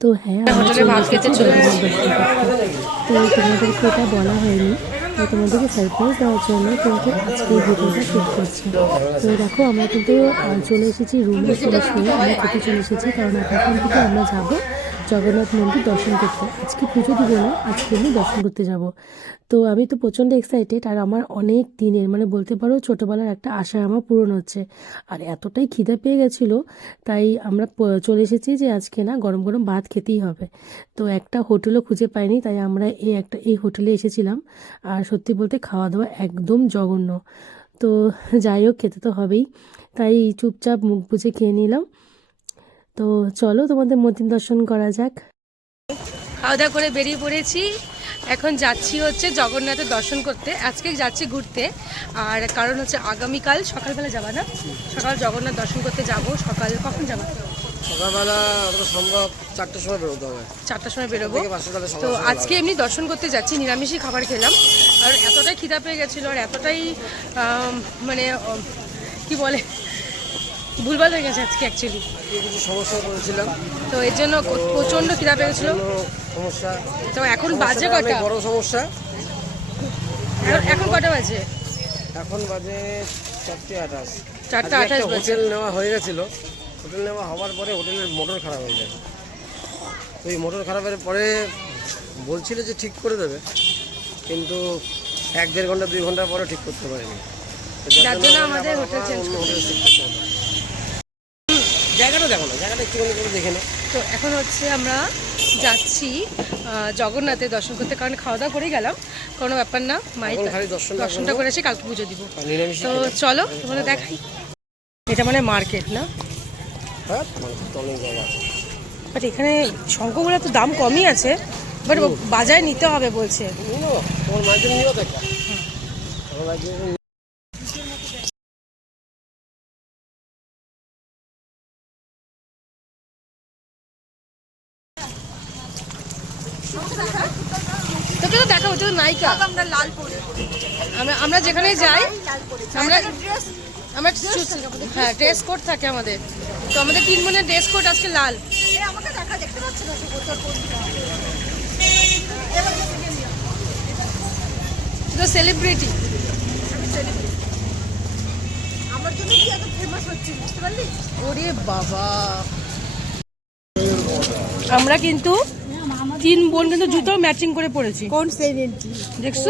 তো হ্যাঁ তো তোমাদেরকে এটা বলা হয়নি তো তোমাদেরকে সারপ্রাইজ দেওয়ার জন্য কিন্তু আজকে ভিডিওটা শুট করছি। তো দেখো আমরা কিন্তু চলে এসেছি রুমে চলে শুয়ে আমরা ছুটি চলে এসেছি কারণ এখন থেকে আমরা যাব জগন্নাথ মন্দির দর্শন করতে। আজকে পুজো দিব না, আজকে আমি দর্শন করতে যাব। তো আমি তো প্রচণ্ড এক্সাইটেড আর আমার অনেক দিনের মানে বলতে পারো ছোটোবেলার একটা আশা আমার পূরণ হচ্ছে। আর এতটাই খিদে পেয়ে গেছিল, তাই আমরা চলে এসেছি যে আজকে না গরম গরম ভাত খেতেই হবে। তো একটা হোটেলও খুঁজে পাইনি, তাই আমরা এই একটা, এই হোটেলে এসেছিলাম। আর সত্যি বলতে খাওয়া দাওয়া একদম জঘন্য। তো যাই হোক, খেতে তো হবেই। তাই চুপচাপ মুখ বুঝে খেয়ে নিলাম। তো চলো তোমাদের মন্দির দর্শন করা যাক। খাওয়া দাওয়া করে বেরিয়ে পড়েছি। এখন যাচ্ছি হচ্ছে জগন্নাথের দর্শন করতে। আজকে যাচ্ছি ঘুরতে। আর কারণ হচ্ছে আগামীকাল সকালবেলা যাবা না? সকাল জগন্নাথ দর্শন করতে যাব। সকাল কখন যাবা? সকালবেলা সম্ভব চারটের সময় বেরোতে হবে। চারটার সময় বেরোবো। তো আজকে এমনি দর্শন করতে যাচ্ছি নিরামিষই খাবার খেলাম। আর এতটাই খিদা পেয়ে গেছিল আর এতটাই মানে আম, কি বলে? ভুলভাল হয়ে গেছে আজকে অ্যাকচুয়ালি কিছু সমস্যা করেছিলাম তো এর জন্য প্রচণ্ড খিদা পেয়ে গেছিল কোনো সমস্যা তো এখন বাজে কটা? বড় সমস্যা এখন- কটা বাজে? এখন বাজে চারটে আঠাশ। চারটে আঠাশ হোটেল নেওয়া হয়ে গেছিল। হোটেল নেওয়া হওয়ার পরে হোটেলের মোটর খারাপ হয়ে যায়। তো এই মোটর খারাপের পরে বলছিল যে ঠিক করে দেবে কিন্তু এক দেড় ঘণ্টা দুই ঘণ্টা পরে ঠিক করতে পারেনি। যার জন্য আমাদের হোটেল চেঞ্জ করতে হলো। জায়গাটা দেখো না জায়গাটা একটুখানি করে দেখে নাও। তো এখন হচ্ছে আমরা যাচ্ছি জগন্নাথের দর্শন করতে কারণ খাওয়া দাওয়া করেই গেলাম। কোনো ব্যাপার না মায়ের দর্শনটা করে এসে কালকে পুজো দিব। তো চলো তোমাদের দেখাই। এটা মানে মার্কেট না? হ্যাঁ আছে। বাট এখানে শঙ্খগুলো তো দাম কমই আছে বাট বাজারে নিতে হবে বলছে। তোকে তো দেখাবো তুই নায়িকা। আমরা লাল পরে আমরা আমরা যেখানে যাই আমরা হ্যাঁ ড্রেস কোড থাকে আমাদের। তো আমাদের তিন বোনের ড্রেস কোড আজকে লাল। আমাকে দেখা দেখতে পাচ্ছে না সে বছর পর তো সেলিব্রিটি আমার জন্য কি এত ফেমাস হচ্ছে বুঝতে পারলি? ওরে বাবা। আমরা কিন্তু তিন বোন কিন্তু জুতো ম্যাচিং করে পড়েছি কোন সেভেন্টি দেখছ?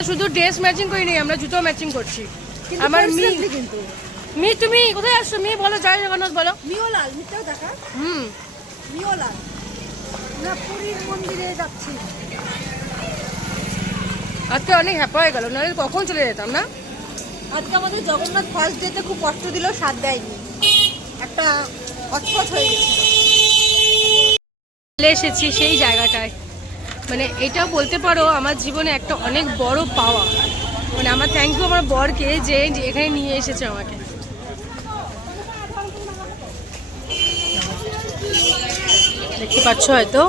শুধু ড্রেস ম্যাচিং করি নেই আমরা জুতো ম্যাচিং করছি। আমার মি কিন্তু। মি তুমি কোথায় আসছো? মি বলো জয় জগন্নাথ বলো। মিও লাল মিটাও দেখা। হুম। মিও লাল। আমরা পুরীর মন্দিরে যাচ্ছি। আজকে অনেক হ্যাপা হয়ে গেল নাহলে কখন চলে যেতাম না? আজকে আমাদের জগন্নাথ ফার্স্ট ডেতে খুব কষ্ট দিল স্বাদ দেয়নি। একটা হচপচ হয়ে গেছিল। চলে এসেছি সেই জায়গাটায়। মানে এটা বলতে পারো, আমার জীবনে একটা অনেক বড় পাওয়া। মানে আমার থ্যাংক ইউ আমার বরকে যে এখানে নিয়ে এসেছে আমাকে। দেখতে পাচ্ছ হয়তো?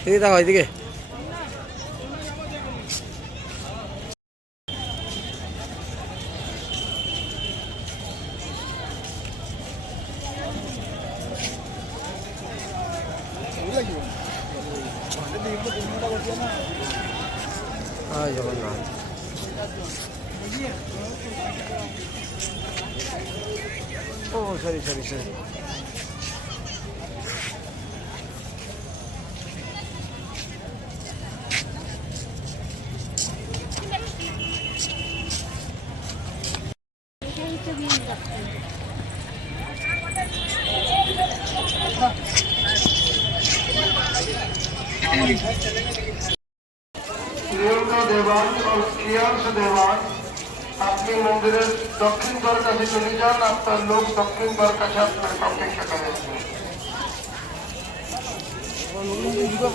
এদিকে দেখো এদিকে জয় জগন্নাথ ও sorry sorry sorry Priyanka Dewan ও শ্রিয়াংশ দেবান আপনি মন্দিরের দক্ষিণ দ্বার কাছে চলে যান আপনার লোক দক্ষিণ দ্বার কাছে আপনাকে অপেক্ষা করে।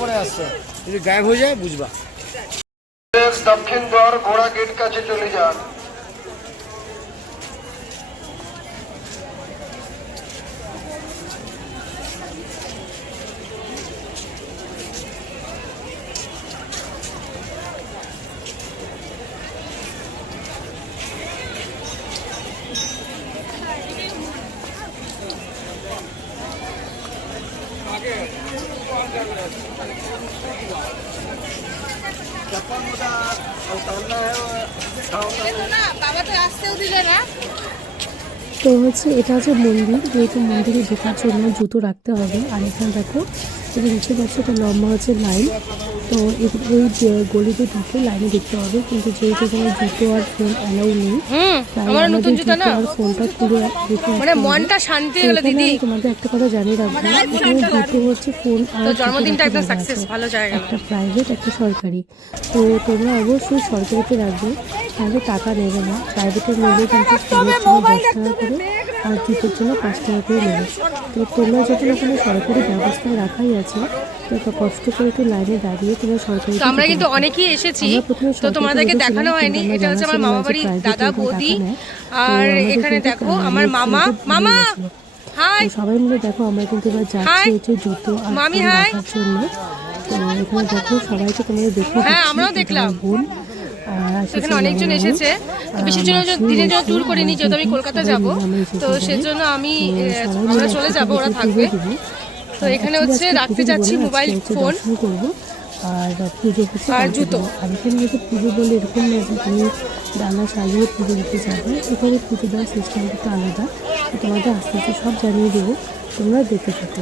পরে আসছে যদি গায়েব হয়ে যায় বুঝবা। দক্ষিণ দ্বার ঘোড়া গেট কাছে চলে যান। তো হচ্ছে এটা হচ্ছে মন্দির, যেহেতু মন্দিরে ঢোকার জন্য জুতো রাখতে হবে। আর এখানে দেখো, এটা দেখতে পাচ্ছ এটা লম্বা হচ্ছে লাইন তো যে গলিতে ঢুকে লাইনে দেখতে হবে কিন্তু যেহেতু কোনো জুতো আর ফোন অ্যালাউ নেই আমার আমাদের নতুন জুতো জুতো আর ফোনটা খুলে রেখে মানে হবে। মনটা শান্তি এখানে দিদি। তোমাদের একটা কথা জানিয়ে রাখব। এখানে দুটো হচ্ছে ফোন আর জন্মদিনটা একদম সাকসেস ভালো জায়গা একটা প্রাইভেট একটা সরকারি। তো তোমরা অবশ্যই সরকারিতে রাখবে তাহলে টাকা নেবে না। প্রাইভেটে নিলে কিন্তু ফোনের জন্য দশ টাকা করে আর জুতোর জন্য পাঁচ টাকা করে নেবে। তো তোমরা যখন ওখানে সরকারি ব্যবস্থা রাখাই আছে তো কষ্ট করে লাইনে দাঁড়িয়ে তোমরা সরকারি তো আমরা কিন্তু অনেকেই এসেছি। তো তোমাদেরকে দেখানো হয়নি। এটা হচ্ছে আমার মামা যে দাদা বৌদি আর এখানে দেখো আমার মামা। মামা। হাই! সবাই মিলে দেখো আমরা কিন্তু এবার যাচ্ছি হচ্ছে জুতো মামি, হাই। জন্য। তো এখানে দেখো সবাইকে তোমাদের দেখে হ্যাঁ, আমরাও দেখলাম। বোন। এখানে অনেকজন এসেছে। তো বেশি জন্য দিনের জন্য ট্যুর করিনি যেহেতু আমি কলকাতা যাব। তো সেজন্য আমি আমরা চলে যাব ওরা থাকবে। তো এখানে হচ্ছে রাখতে যাচ্ছি মোবাইল ফোন। করব। আর পুজো হচ্ছে আর জুতো। আর এখানে যদি পুজো বলে এরকম না যে তুমি ডালা সাজিয়ে পুজো দিতে যাবে। এখানে পুজো দেওয়ার সিস্টেম একটু আলাদা। তো তোমাদের আস্তে আস্তে সব জানিয়ে দেবো। তোমরা দেখতে থাকো।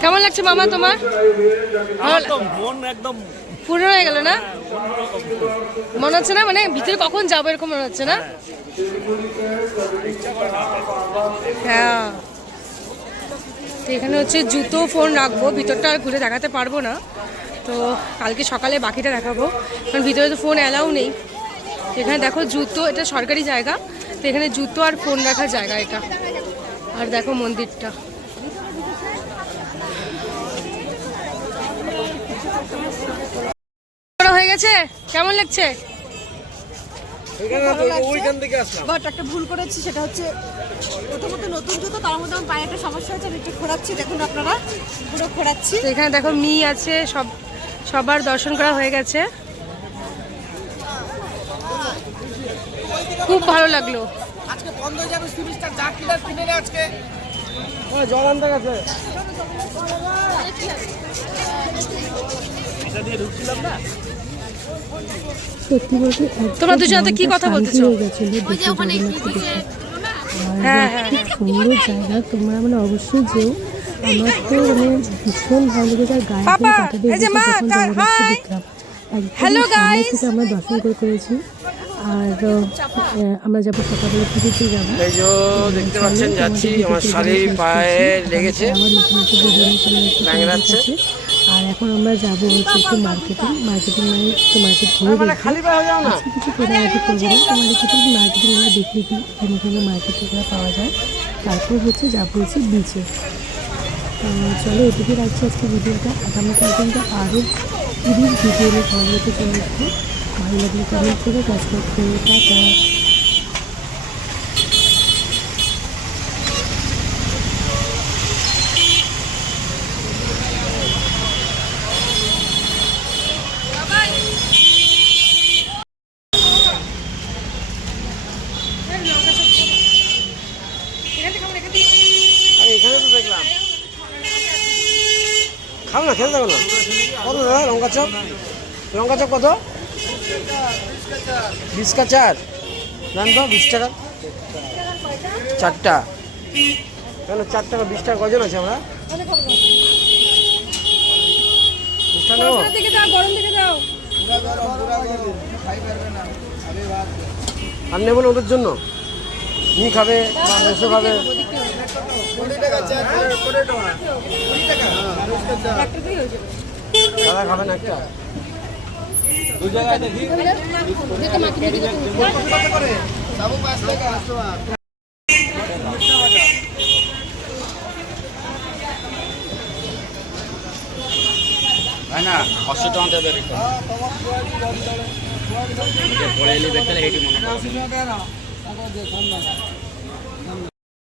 কেমন লাগছে মামা তোমার? মন একদম পুরো হয়ে গেল না? মনে হচ্ছে না? মানে ভিতরে কখন যাব এরকম মনে হচ্ছে না? হ্যাঁ। তো এখানে হচ্ছে জুতো ফোন রাখব। ভিতরটা আর ঘুরে দেখাতে পারব না। তো কালকে সকালে বাকিটা দেখাবো। কারণ ভিতরে তো ফোন অ্যালাউ নেই। এখানে দেখো জুতো, এটা সরকারি জায়গা। তো এখানে জুতো আর ফোন রাখার জায়গা এটা। আর দেখো মন্দিরটা। হয়ে গেছে? কেমন লাগছে? ওইখান থেকে আসলাম। বাট একটা ভুল করেছি সেটা হচ্ছে প্রথমত নতুন জুতো তার মধ্যে আমার পায়ে একটা সমস্যা হয়েছে আমি একটু খোঁড়াচ্ছি দেখুন আপনারা পুরো খোঁড়াচ্ছি। এখানে দেখো মি আছে সব সবার দর্শন করা হয়ে গেছে। খুব ভালো লাগল। ওই জল আনতে গেছে। সত্যি বলতে তোমরা দুজনে কি কথা বলতেছো? হয়ে হ্যাঁ, হ্যাঁ, খুব সুন্দর জায়গা তোমরা মানে অবশ্যই যেও। আমার তো মানে ভীষণ ভালো লেগেছে আর গায়ে পাপা, কাটাতে এই যে মা, যখন তা- জগন্নাথকে hi. দেখলাম একদম আমরা দর্শন করে করেছি। আর আমরা যাব সকালবেলা পুজোতে যাব। এই যে দেখতে পাচ্ছেন যাচ্ছি আমার শাড়ি পায়ে লেগেছে। আমার ল্যাংড়াচ্ছে। আর এখন আমরা যাব হচ্ছে একটু মার্কেটিং মার্কেটিং মানে একটু মার্কেট ঘুরে দেখব খালি পায়ে যাও না? আজকে কিছু কেনাকাটি করব না। তোমাদের কিছু মার্কেটিংগুলো দেখে দিই এখানে এখানে মার্কেটিংগুলো পাওয়া যায়। তারপর হচ্ছে যাব হচ্ছে বিচে চলো এটুকু রাখছি আজকে ভিডিওটা আগামীকাল কিন্তু আরও ভিডিও নিয়ে সবাইকে চলে আসব। ভালো লাগলে কমেন্ট করে কাজ করতে। টাটা। খাও না, খেতে দেবো না। কত দাদা, লঙ্কা চপ? লঙ্কা চপ কত? বিশ কা চার জান তো বিশ টাকা? চারটা। কেন চার টাকা বিশ টাকা কজন আছে আমরা? আর নেব ওদের জন্য? নি খাবে বা মেসো খাবে। দাদা খাবে না একটা হয় না অশো টাকা দেবে পড়ে এলি দেখতে হেঁটে মনে